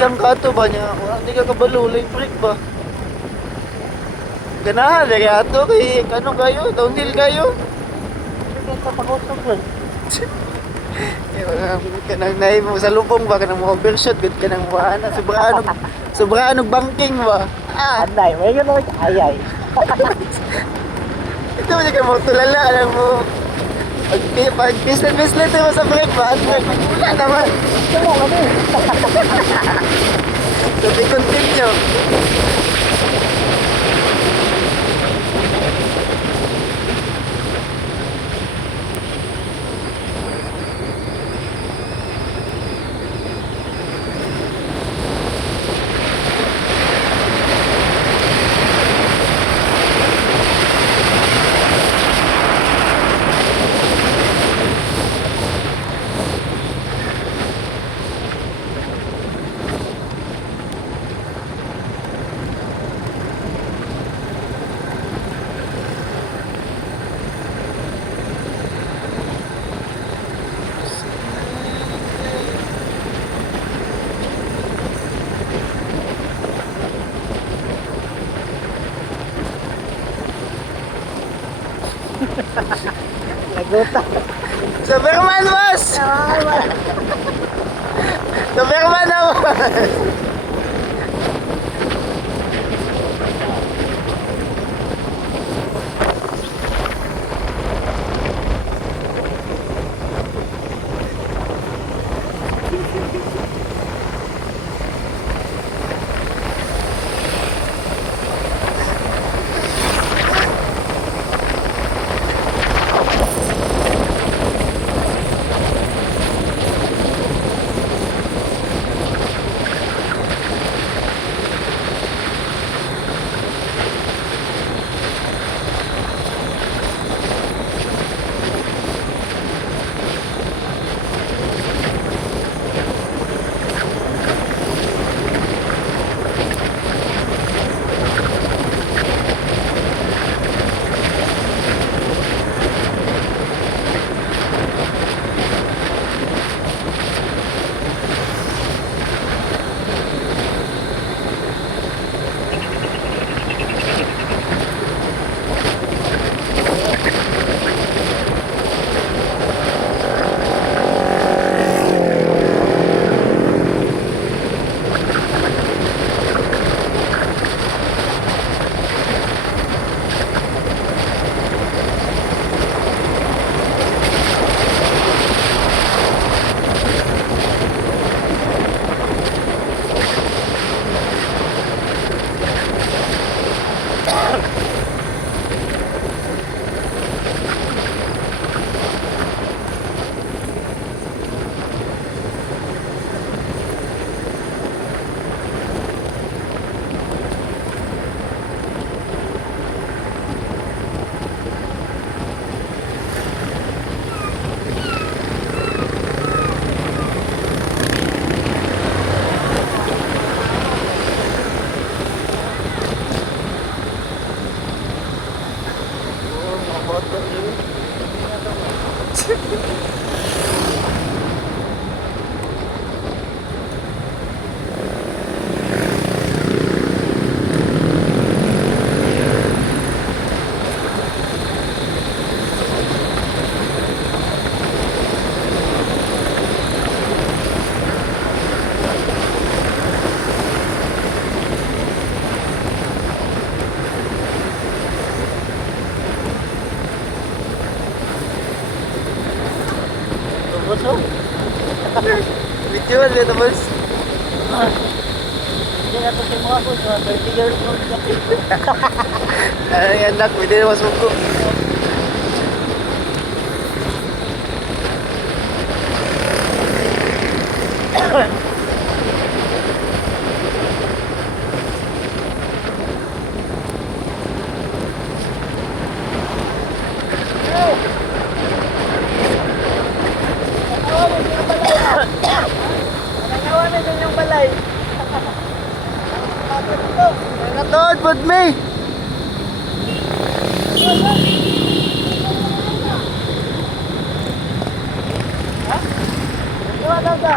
siyang kato ba niya? Hindi ka kabalo, lane break ba? Ganahan, lagi ato kay kanong kayo, downhill kayo. Sige, kapag-usap ko. Kanang nahi mo sa lubong ba, kanang mo overshot, good kanang wala, sobrang banking ba? Ah, Anday, may gano'n. Ay. ito mo siya mo tulala, alam mo. Pag pislet mo sa brake ba, at wala naman. Wala kami. Sabi continue. Naguta. Superman boss! Superman naman! Gusto? Video ulit tapos. Hindi na ito si mga boss. 30 years old kasi. Ay, anak, pwede na masuko. Nangawan na din yung balay. Natod, pud me. Iwan daw ka.